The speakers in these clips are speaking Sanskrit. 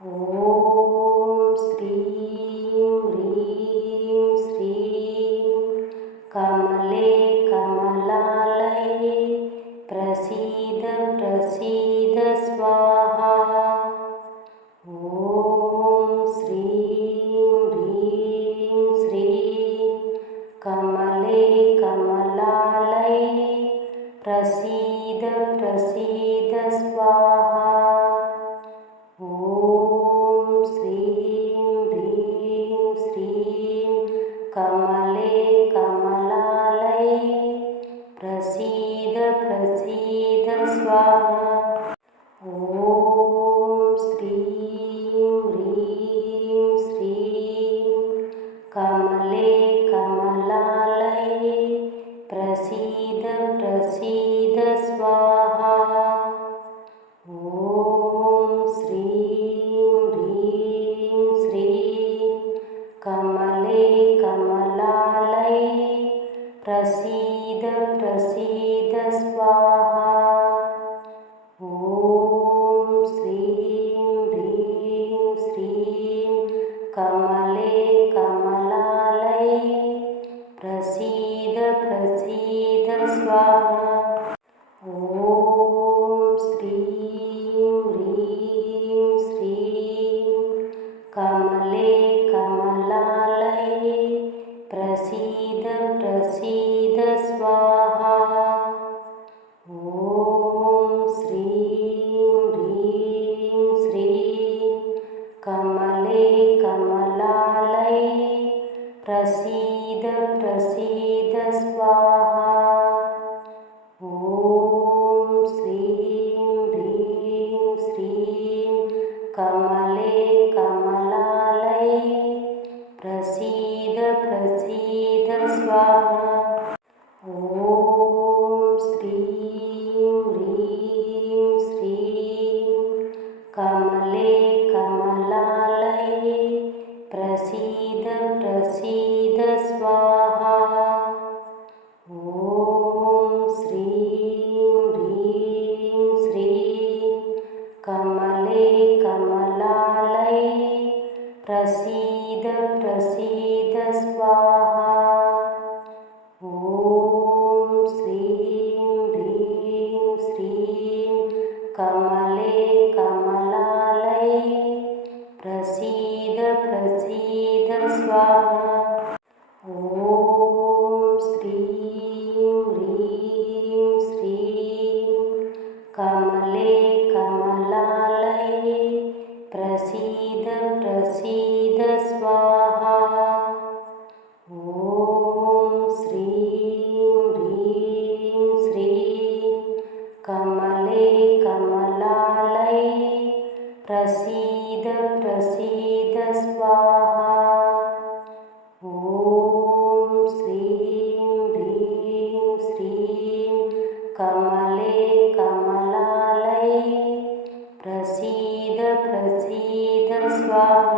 ॐ श्रीं ह्रीं श्रीं कमले कमलालये प्रसीद प्रसीद स्वाहा। ॐ श्रीं ह्रीं श्रीं कमले कमलालये प्रसीद प्रसीद स्वाहा। ॐ श्रीं ह्रीं श्रीं कमले कमलालये प्रसीद प्रसीद स्वाहा। ॐ श्रीं ह्रीं श्रीं कमले कमलालये प्रसीद प्रसीद स्वाहा। ॐ श्रीं ह्रीं श्रीं कमले कमलालये प्रसीद प्रसीद स्वाहा। ॐ श्रीं ह्रीं श्रीं कमले कमलालये प्रसीद प्रसीद स्वाहा। ॐ श्रीं ह्रीं श्रीं कमले कमलालये प्रसीद प्रसीद स्वाहा। ॐ श्रीं ह्रीं श्रीं कमले कमलालये प्रसीद प्रसीद स्वाहा। ॐ श्रीं ह्रीं श्रीं कमले कमलालये प्रसीद प्रसीद स्वाहा। ॐ श्रीं ह्रीं श्रीं कमले कमलालये प्रसीद प्रसीद स्वाहा। ॐ श्रीं ह्रीं श्रीं कमले कमलालये प्रसीद प्रसीद स्वाहा। ॐ श्रीं ह्रीं श्रीं कमले कमलालये प्रसीद प्रसीद स्वाहा। ॐ श्रीं ह्रीं श्रीं कमले कमलालये प्रसीद प्रसीद स्वाहा। ॐ श्रीं ह्रीं श्रीं कमले कमलालये प्रसीद प्रसीद स्वाहा। ॐ श्रीं ह्रीं श्रीं कमले कमलालये प्रसीद प्रसीद स्वाहा।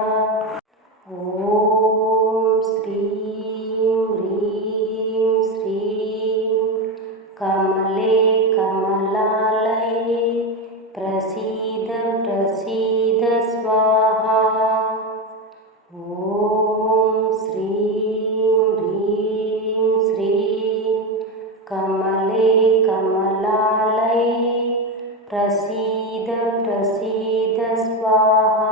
ॐ श्रीं ह्रीं श्रीं कमले कमलालये प्रसीद प्रसीद स्वाहा। ॐ श्रीं ह्रीं श्रीं कमले कमलालये प्रसीद प्रसीद स्वाहा।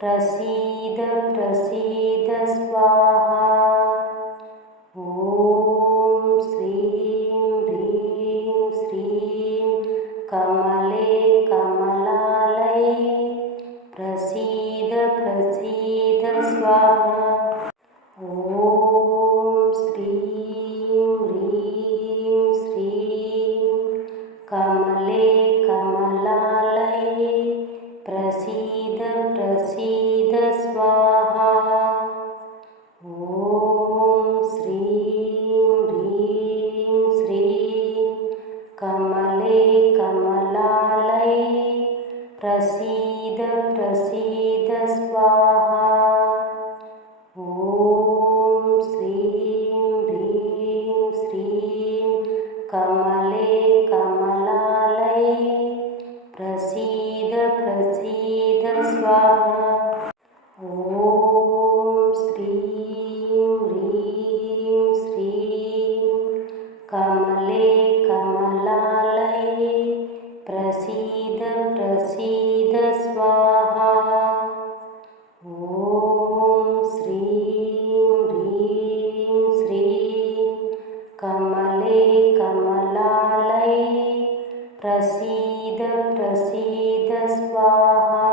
प्रसीद प्रसीद स्वाहा। ॐ श्रीं ह्रीं श्रीं कमले कमलालये प्रसीद प्रसीद स्वाहा। ॐ श्रीं ह्रीं श्रीं कमले कमलालये प्रसीद प्रसीद स्वाहा। ॐ श्रीं ह्रीं श्रीं कमले कमलालये प्रसीद प्रसीद स्वाहा। ॐ श्रीं ह्रीं श्रीं कमले कमलालये प्रसीद प्रसीद स्वाहा। ॐ श्रीं ह्रीं श्रीं कमले कमलालये प्रसीद प्रसीद स्वाहा। ॐ श्रीं ह्रीं श्रीं कमले कमलालये प्रसीद प्रसीद स्वाहा।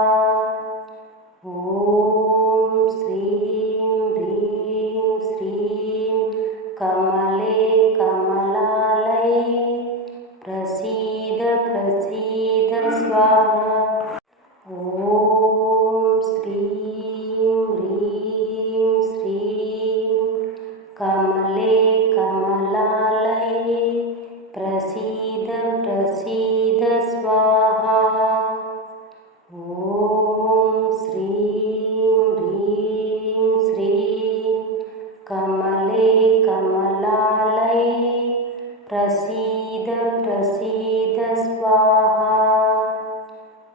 ॐ श्रीं ह्रीं श्रीं कमले कमलालये प्रसीद प्रसीद स्वाहा। ॐ श्रीं ह्रीं श्रीं कमले कमलालये प्रसीद प्रसीद स्वाहा। ॐ श्रीं ह्रीं श्रीं कमले कमलालये प्रसीद प्रसीद स्वाहा।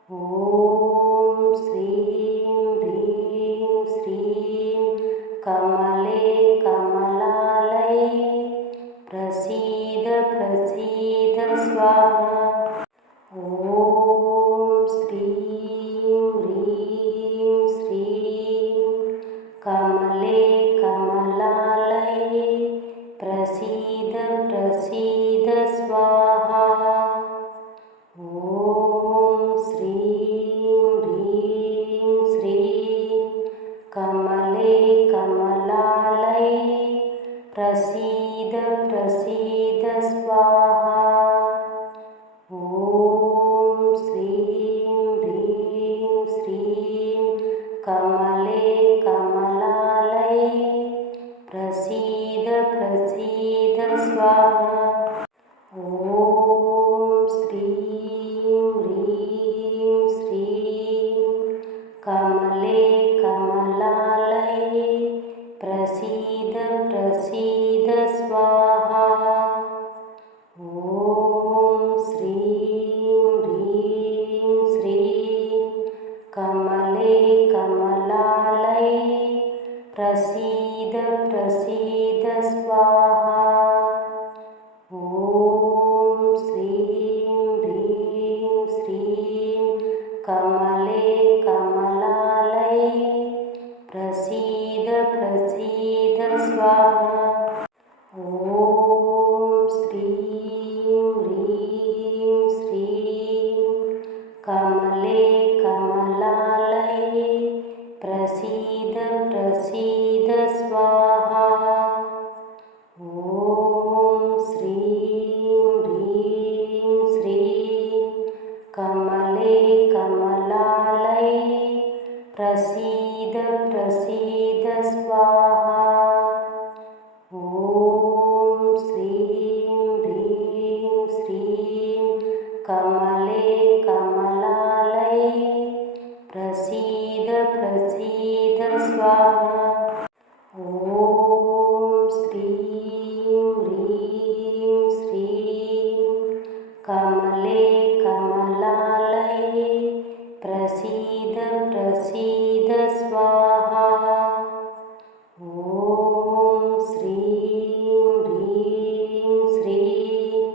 ॐ श्रीं ह्रीं श्रीं कमले कमलालये प्रसीद प्रसीद स्वाहा। ॐ श्रीं ह्रीं श्रीं कमले कमलालये प्रसीद प्रसीद स्वाहा। ॐ श्रीं ह्रीं श्रीं कमले कमलालये प्रसीद प्रसीद स्वाहा। ॐ श्रीं ह्रीं श्रीं कमले कमलालये प्रसीद प्रसीद स्वाहा। ॐ श्रीं ह्रीं श्रीं कमले कमलालये प्रसीद प्रसीद स्वाहा। ॐ श्रीं ह्रीं श्रीं कमले कमलालये प्रसीद प्रसीद स्वाहा। ॐ श्रीं ह्रीं श्रीं कमले कमलालये प्रसीद प्रसीद स्वाहा। ॐ श्रीं ह्रीं श्रीं कमले कमलालये प्रसीद प्रसीद स्वाहा। ॐ श्रीं ह्रीं श्रीं कमले कमलालये प्रसीद प्रसीद स्वाहा। ॐ श्रीं ह्रीं श्रीं कमले कमलालये प्रसीद प्रसीद स्वाहा। ॐ श्रीं ह्रीं श्रीं कमले कमलालये प्रसीद प्रसीद स्वाहा। ॐ श्रीं ह्रीं श्रीं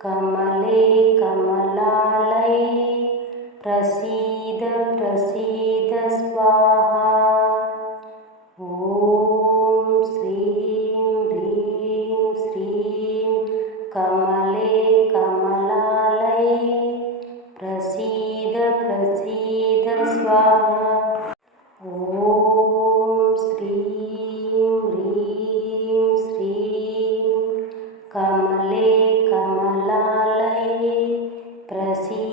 कमले कमलालये प्रसीद प्रसीद स्वाहा।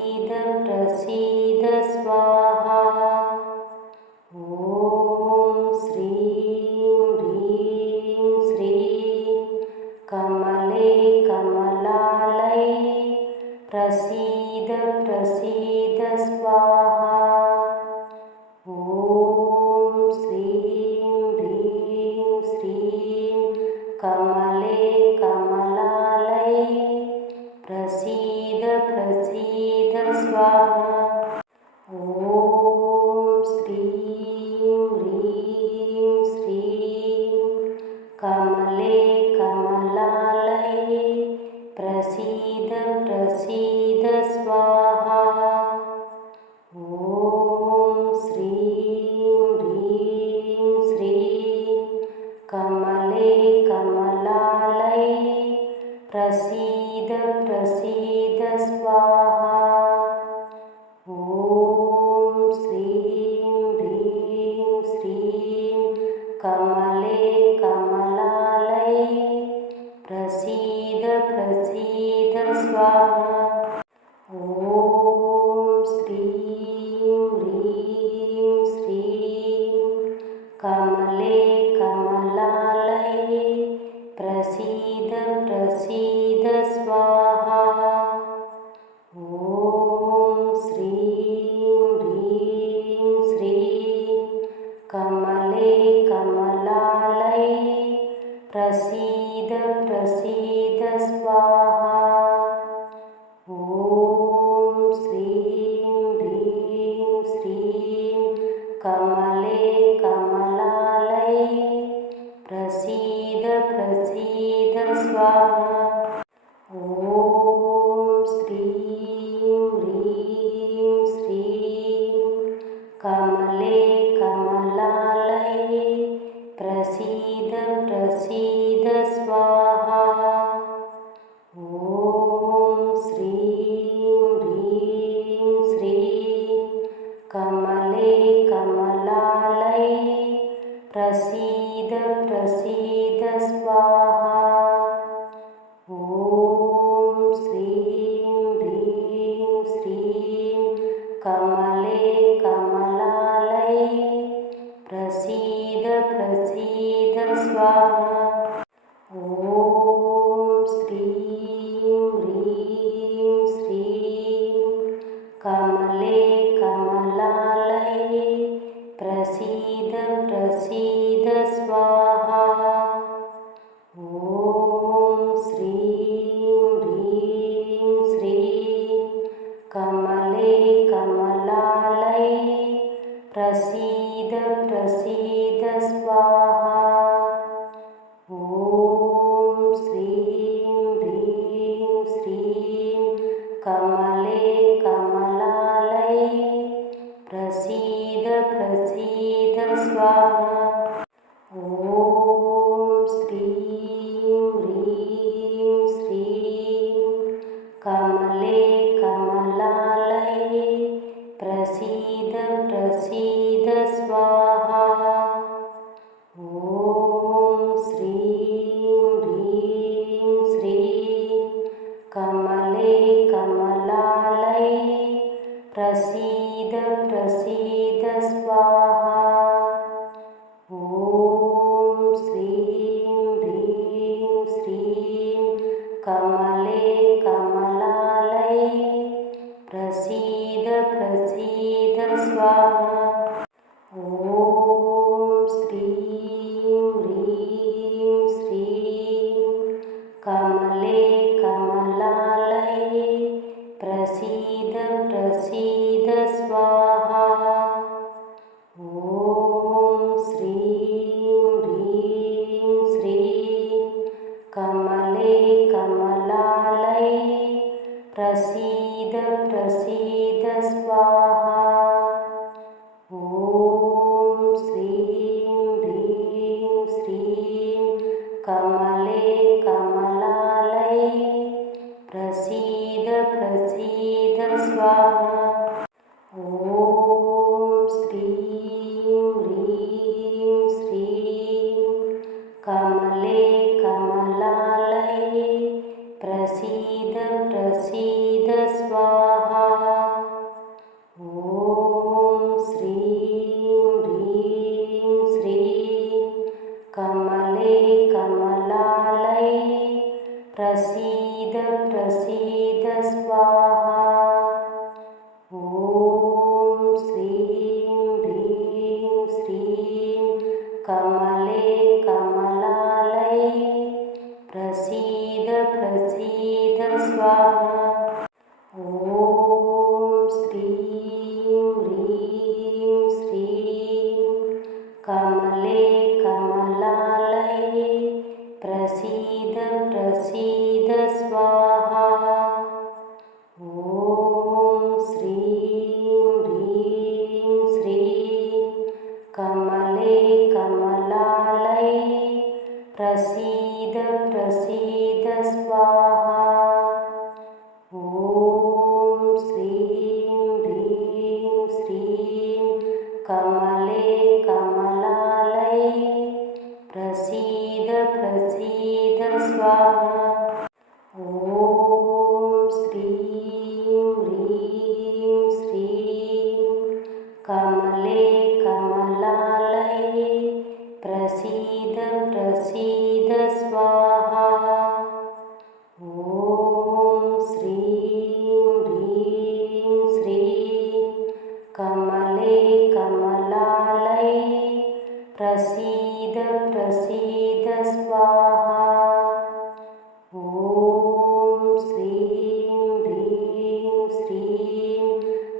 प्रसीद प्रसीद स्वाहा। ॐ श्रीं ह्रीं श्रीं कमले कमलालये प्रसीद प्रसीद स्वाहा। ॐ श्रीं ह्रीं श्रीं कमले कमलालये प्रसीद प्रसीद स्वाहा। ॐ श्रीं ह्रीं श्रीं कमले कमलालये प्रसीद प्रसीद स्वाहा। ॐ श्रीं ह्रीं श्रीं कमले कमलालये प्रसीद प्रसीद स्वाहा। ॐ श्रीं ह्रीं श्रीं कमले कमलालये प्रसीद प्रसीद स्वाहा। ॐ श्रीं ह्रीं श्रीं कमले कमलालये प्रसीद प्रसीद स्वाहा। ॐ श्रीं ह्रीं श्रीं कमले कमलालये प्रसीद प्रसीद स्वाहा। ॐ श्रीं ह्रीं श्रीं कमले कमलालये प्रसीद प्रसीद स्वाहा। ॐ श्रीं ह्रीं श्रीं कमले कमलालये प्रसीद प्रसीद स्वाहा। ॐ श्रीं ह्रीं श्रीं कमले कमलालये प्रसीद प्रसीद स्वाहा। ॐ श्रीं ह्रीं श्रीं कमले कमलालये प्रसीद प्रसीद स्वाहा। ॐ श्रीं ह्रीं श्रीं कमले कमलालये प्रसीद प्रसीद स्वाहा। ॐ श्रीं ह्रीं श्रीं कमले कमलालये प्रसीद प्रसीद स्वाहा। ॐ श्रीं ह्रीं श्रीं कमले कमलालये प्रसीद प्रसीद स्वाहा। ॐ श्रीं ह्रीं श्रीं कमले कमलालये प्रसीद प्रसीद स्वाहा। ॐ श्रीं ह्रीं श्रीं कमले कमलालये प्रसीद प्रसीद स्वाहा। ॐ श्रीं ह्रीं श्रीं कमले कमलालये प्रसीद प्रसीद स्वाहा। ॐ श्रीं ह्रीं श्रीं कमले कमलालये प्रसीद प्रसीद स्वाहा। ॐ श्रीं ह्रीं श्रीं कमले कमलालये प्रसीद प्रसीद स्वाहा। ॐ श्रीं ह्रीं श्रीं कमले कमलालये प्रसीद प्रसीद स्वाहा। ॐ श्रीं ह्रीं श्रीं कमले कमलालये प्रसीद प्रसीद स्वाहा।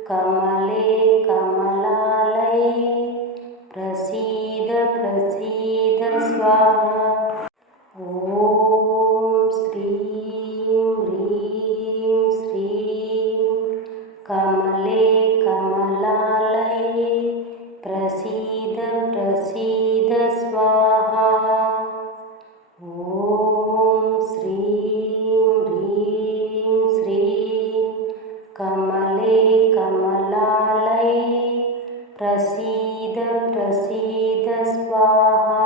कमले कमलालये प्रसीद प्रसीद स्वाहा। ॐ श्रीं ह्रीं श्रीं कमले कमलालये प्रसीद प्रसीद स्वाहा। ॐ श्रीं ह्रीं श्रीं कमले कमलालये प्रसीद प्रसीद स्वाहा।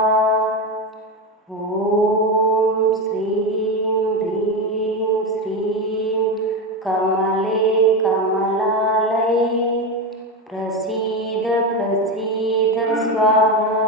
ॐ श्रीं ह्रीं श्रीं कमले कमलालये प्रसीद प्रसीद स्वाहा।